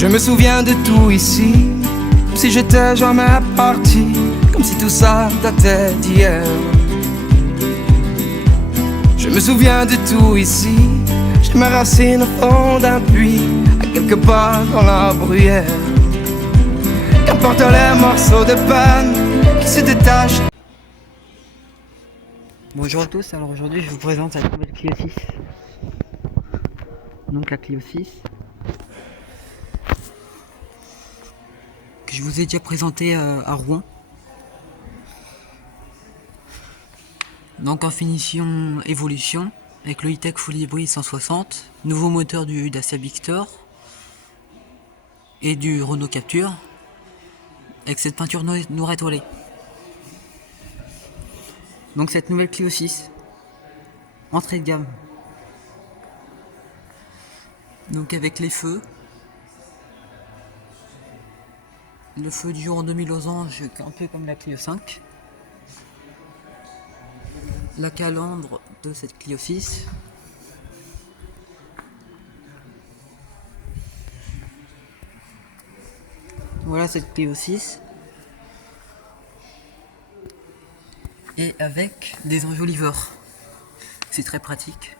Je me souviens de tout ici, comme si j'étais jamais parti, comme si tout ça datait d'hier. Je me souviens de tout ici, j'ai mes racines au fond d'un puits, à quelque part dans la bruyère. Qu'importe les morceaux de peine qui se détachent. Bonjour à tous, alors aujourd'hui je vous présente la nouvelle Clio 6. Donc la Clio 6 que je vous ai déjà présentée à Rouen. Donc en finition évolution avec le E-Tech Full Hybrid 160, nouveau moteur du Dacia Victor et du Renault Captur avec cette peinture noire étoilée. Donc cette nouvelle Clio 6 entrée de gamme, donc avec les feux, le feu du jour en 2000 losange un peu comme la Clio 5, la calandre de cette Clio 6, voilà cette Clio 6, et avec des enjoliveurs, c'est très pratique.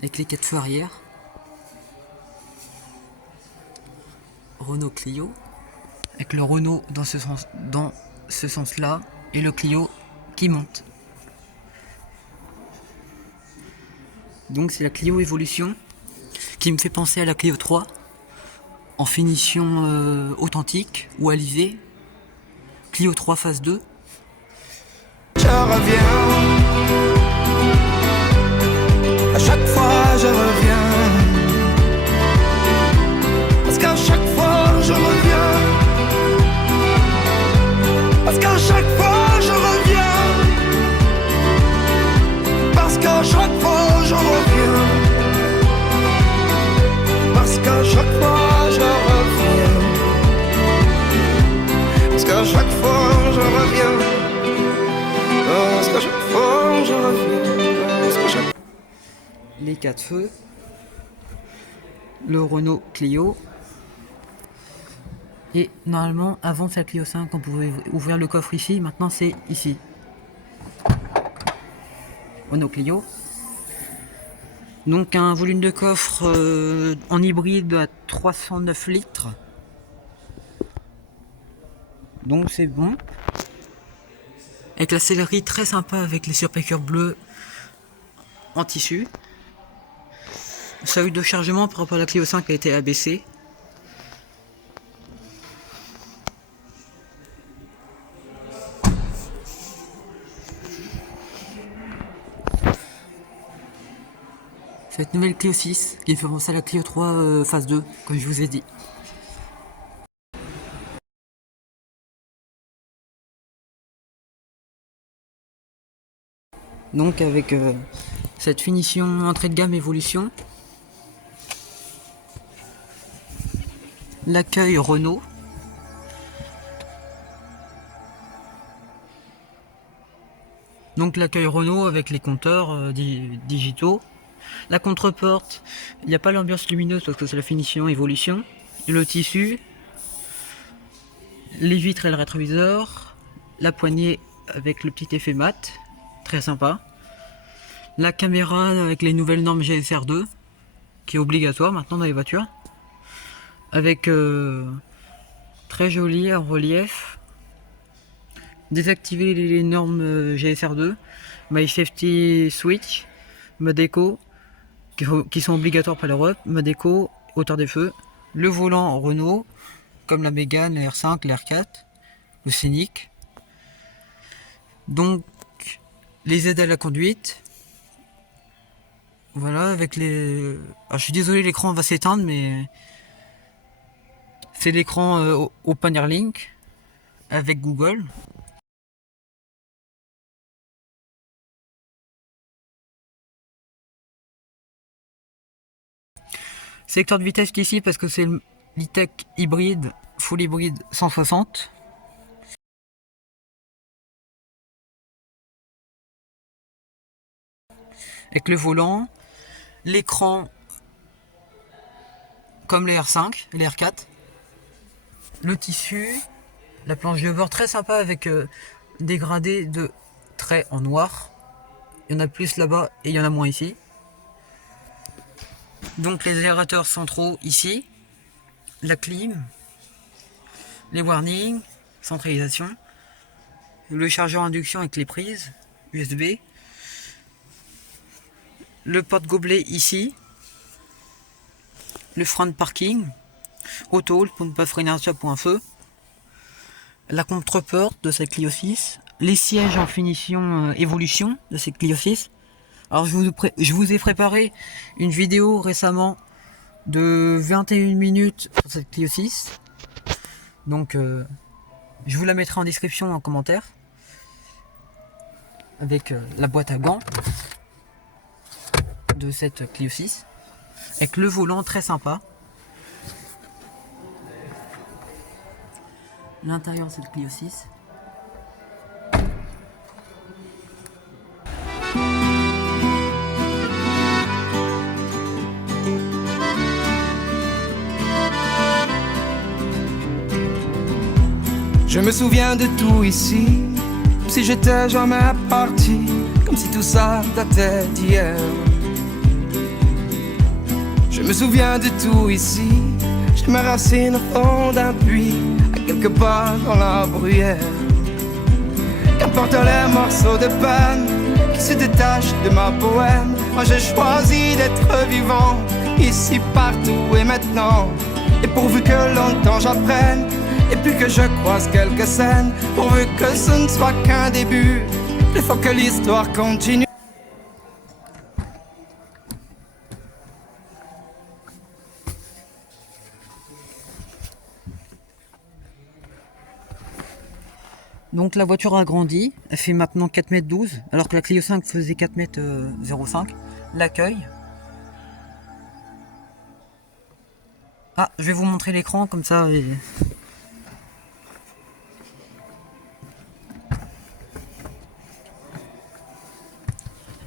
Avec les 4 feux arrière, Renault Clio, avec le Renault dans ce sens-là, et le Clio qui monte. Donc c'est la Clio Evolution qui me fait penser à la Clio 3 en finition authentique ou alizée. Clio 3 phase 2. Je reviens, à chaque fois je reviens, parce qu'à chaque fois je reviens, parce qu'à chaque fois je reviens, parce qu'à chaque fois je reviens, parce qu'à chaque fois je reviens, parce qu'à chaque fois je reviens, parce qu'à chaque fois je reviens, parce qu'à chaque... Les 4 feux, le Renault Clio, et normalement avant c'est la Clio 5, on pouvait ouvrir le coffre ici, maintenant c'est ici. Renault Clio, donc un volume de coffre en hybride à 309 litres, donc c'est bon, avec la sellerie très sympa avec les surpiqûres bleues en tissu. Seuil de chargement par rapport à la Clio 5 a été abaissé. Cette nouvelle Clio 6 qui fait penser à la Clio 3 phase 2, comme je vous ai dit. Donc avec cette finition entrée de gamme évolution, l'accueil Renault, donc l'accueil Renault avec les compteurs digitaux, la contreporte, il n'y a pas l'ambiance lumineuse parce que c'est la finition évolution, le tissu, les vitres et le rétroviseur, la poignée avec le petit effet mat, très sympa, la caméra avec les nouvelles normes GSR2 qui est obligatoire maintenant dans les voitures, avec très joli en relief. Désactiver les normes GSR2, My Safety Switch, mode éco qui sont obligatoires par l'Europe, mode éco, hauteur des feux, le volant Renault comme la Mégane, la R5, la R4, le Scénic. Donc les aides à la conduite. Voilà, avec les... Alors, je suis désolé, l'écran va s'éteindre, mais c'est l'écran Open Airlink avec Google. Secteur de vitesse ici parce que c'est l'e-Tech hybride full hybride 160. Avec le volant, l'écran comme les R5, les R4. Le tissu, la planche de bord très sympa avec des gradés de traits en noir. Il y en a plus là-bas et il y en a moins ici. Donc les aérateurs centraux ici, la clim, les warnings, centralisation, le chargeur induction avec les prises USB, le porte-gobelet ici, le frein de parking, auto pour ne pas freiner un stop ou un feu, la contre-porte de cette Clio 6, les sièges en finition évolution de cette Clio 6. Alors je vous ai préparé une vidéo récemment de 21 minutes sur cette Clio 6. Donc je vous la mettrai en description en commentaire. Avec la boîte à gants de cette Clio 6. Avec le volant très sympa. L'intérieur de cette Clio 6. Je me souviens de tout ici, comme si j'étais jamais parti, comme si tout ça datait d'hier. Je me souviens de tout ici, j'ai mes racines au fond d'un puits, à quelque part dans la bruyère. Qu'importe les morceaux de peine qui se détachent de ma poème, moi j'ai choisi d'être vivant, ici, partout et maintenant. Et pourvu que longtemps j'apprenne, et puis que je croise quelques scènes, pourvu que ce ne soit qu'un début, il faut que l'histoire continue. Donc la voiture a grandi, elle fait maintenant 4,12 m, alors que la Clio 5 faisait 4,05 m. L'accueil. Ah, je vais vous montrer l'écran comme ça.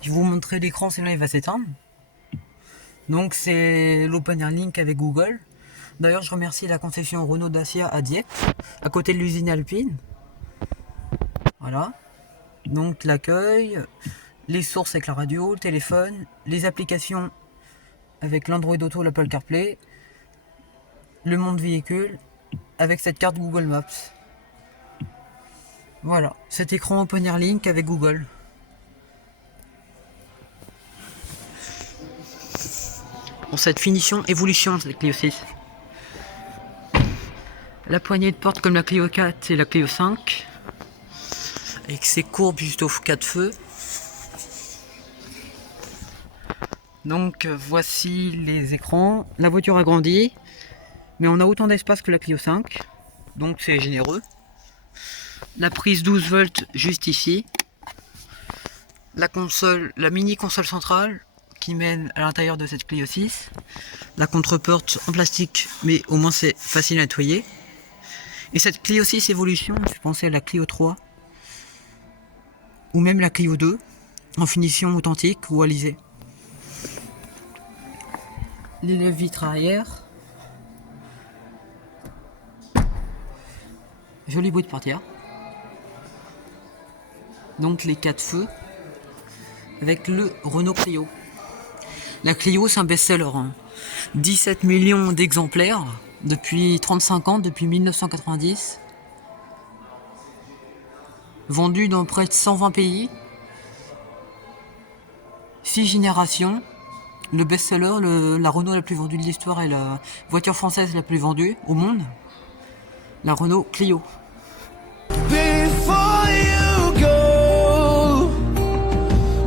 Je vais vous montrer l'écran, sinon il va s'éteindre. Donc c'est l'Open Air Link avec Google. D'ailleurs je remercie la concession Renault Dacia à Dieppe, à côté de l'usine Alpine. Voilà. Donc l'accueil, les sources avec la radio, le téléphone, les applications avec l'Android Auto, l'Apple CarPlay, le monde véhicule avec cette carte Google Maps. Voilà, cet écran Open Air Link avec Google. Pour cette finition évolution, cette Clio 6. La poignée de porte comme la Clio 4 et la Clio 5. Avec ses courbes juste au cas de feu. Donc voici les écrans. La voiture a grandi, mais on a autant d'espace que la Clio 5. Donc c'est généreux. La prise 12 volts juste ici. La console, la mini console centrale qui mène à l'intérieur de cette Clio 6. La contre-porte en plastique, mais au moins c'est facile à nettoyer. Et cette Clio 6 Evolution, je pensais à la Clio 3. Ou même la Clio 2, en finition authentique ou alizée. Les lève-vitres arrière. Joli bruit de portière. Donc les 4 feux. Avec le Renault Clio. La Clio, c'est un best-seller. 17 millions d'exemplaires depuis 35 ans, depuis 1990. Vendu dans près de 120 pays. 6 générations. Le best-seller, la Renault la plus vendue de l'histoire et la voiture française la plus vendue au monde. La Renault Clio. Before you go,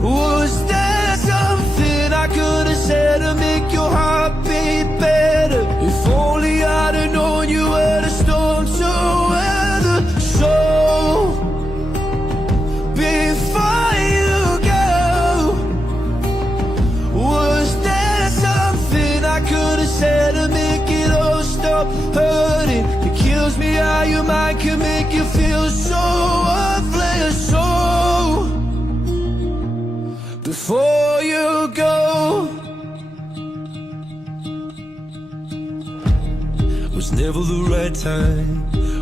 was there something I could have said to make your heart beat better? If only I'd have known you were the storm to weather. So before you go, was there something I could have said to make it all stop hurting? To kill never the right time,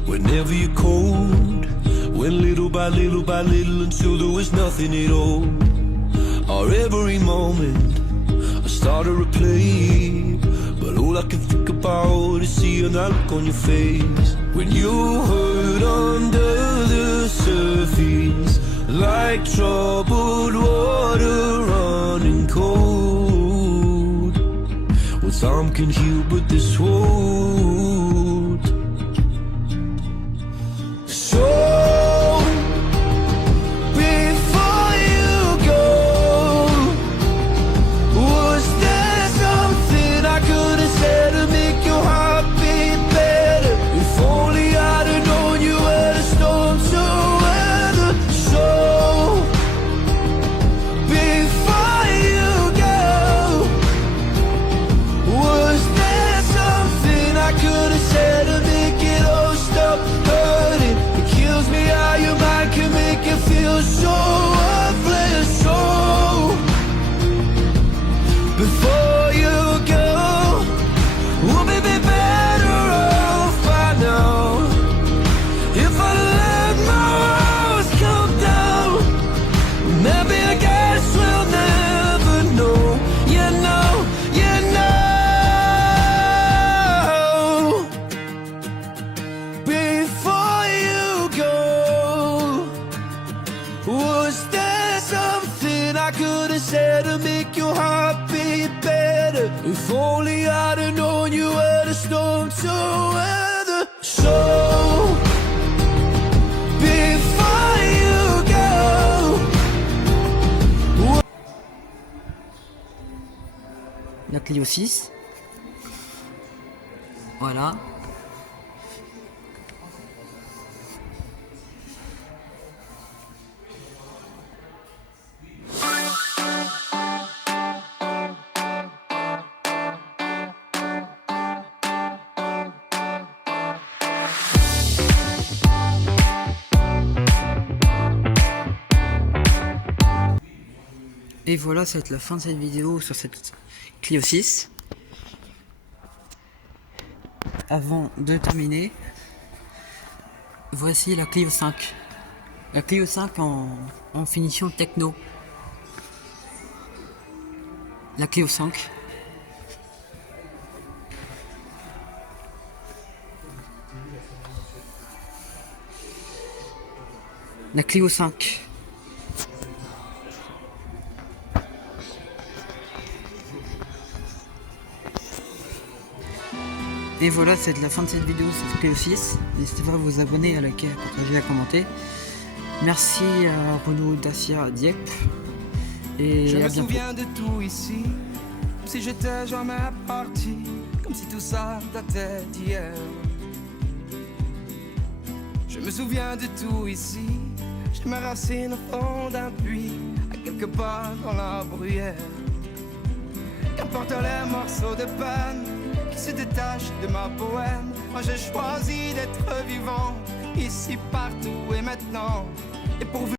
whenever you're cold. Went little by little by little until there was nothing at all. Or every moment I start to replay, but all I can think about is seeing that look on your face. When you hurt under the surface, like troubled water running cold. Well, time can heal, but this won't. So before you go, was there something I could have said to make your heart beat better? If only I'd have known you were the storm to weather. So before you go, was there something I could have said to make it all stop hurting? It kills me how your mind can make you feel so worthless. So before you go, we'll be better off by now. If I let my walls come down, maybe I guess we'll never know. You know, you know. Before you go, was there something I could have said to make your heart beat better? If only I'd have known you were the storm to weather. So before you go. La Clio 6. Voilà. Et voilà, ça va être la fin de cette vidéo sur cette Clio 6. Avant de terminer, voici la Clio 5. La Clio 5 en finition techno. La Clio 5. La Clio 5. Et voilà, c'est la fin de cette vidéo, c'est Clio 6. N'hésitez pas à vous abonner, à liker, à partager, à commenter. Merci à Renault, Dacia, à Dieppe. Et Je à me bientôt. souviens de tout ici, comme si j'étais jamais parti, comme si tout ça datait d'hier. Je me souviens de tout ici, j'ai mes racines au fond d'un puits, à quelque part dans la bruyère. Qu'importe les morceaux de peine qui se détachent de ma poème, moi j'ai choisi d'être vivant, ici, partout et maintenant. Et pourvu